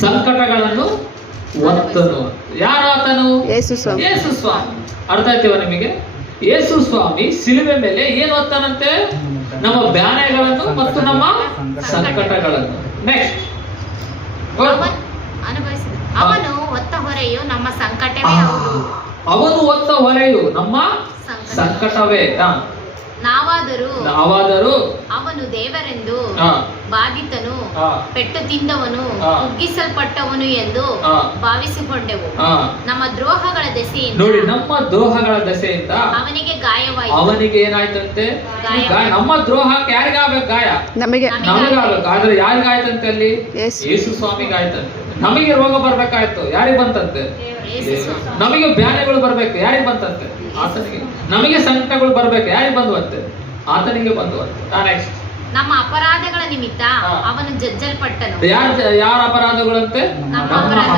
ಸಂಕಟಗಳನ್ನು ಹೊತ್ತನು. ಯಾರಾತನು? ಯೇಸು ಸ್ವಾಮಿ. ಯೇಸು ಸ್ವಾಮಿ. ಅರ್ಥ ಆಯ್ತೀವ ನಿಮಗೆ? ಯೇಸು ಸ್ವಾಮಿ ಸಿಲುಬೆ ಮೇಲೆ ಏನು ಹೊತ್ತನಂತೆ? ನಮ್ಮ ಬ್ಯಾನೆಗಳನ್ನು ಮತ್ತು ನಮ್ಮ ಸಂಕಟಗಳನ್ನು. ನೆಕ್ಸ್ಟ್ ಅವನು ಹೊತ್ತ ಹೊರೆಯು ನಮ್ಮ ಸಂಕಟವೇ ಹೌದು. ಅವನು ಹೊತ್ತ ಹೊರೆಯು ನಮ್ಮ ಸಂಕಟವೇ. ನಾವಾದರೂ ಅವನು ದೇವರೆಂದು ಹಾ, ಬಾಧಿತನು, ಹಾ, ಪೆಟ್ಟು ತಿಂದವನು, ಹಾ, ಕುಗ್ಗಿಸಲ್ಪಟ್ಟವನು ಎಂದು ಹಾ, ಭಾವಿಸಿಕೊಂಡೆವು. ಹಾ. ನಮ್ಮ ದ್ರೋಹಗಳ ದೆಸೆಯಿಂದ ನೋಡಿ, ನಮ್ಮ ದ್ರೋಹಗಳ ದೆಸೆಯಿಂದ ಅವನಿಗೆ ಗಾಯವಾಯಿತು. ಅವನಿಗೆ ಏನಾಯ್ತಂತೆ? ನಮ್ಮ ದ್ರೋಹಕ್ಕೆ ಯಾರಿಗಾಗಬೇಕು? ಗಾಯ ನಮಗೆ ನಮಗಾಗಬೇಕು. ಆದ್ರೆ ಯಾರಿಗಾಯ್ತಂತೆ? ಅಲ್ಲಿ ಯೇಸು. ಯೇಸು ಸ್ವಾಮಿಗೆ ಆಯ್ತಂತೆ. ನಮಗೆ ರೋಗ ಬರ್ಬೇಕಾಯ್ತು, ಯಾರಿಗೆ ಬಂತಂತೆ? ಯೇಸು ಸ್ವಾಮಿ. ನಮಗೆ ಬ್ಯಾನೆಗಳು ಬರ್ಬೇಕು, ಯಾರಿಗೆ ಬಂತಂತೆ? ಆತನಿಗೆ. ನಮಗೆ ಸಂಕಟಗಳು ಬರ್ಬೇಕು, ಯಾರಿಗೆ ಬಂದುವಂತೆ? ಆತನಿಗೆ ಬಂದುವಂತೆ. ನೆಕ್ಸ್ಟ್ ನಮ್ಮ ಅಪರಾಧಗಳ ನಿಮಿತ್ತ ಹಾ. ಅವನು ಜಜ್ಜಲ್ಪಟ್ಟನು. ಯಾರ ಅಪರಾಧಗಳಂತೆ? ನಮ್ಮ ನಮ್ಮ ಅಪರಾಧ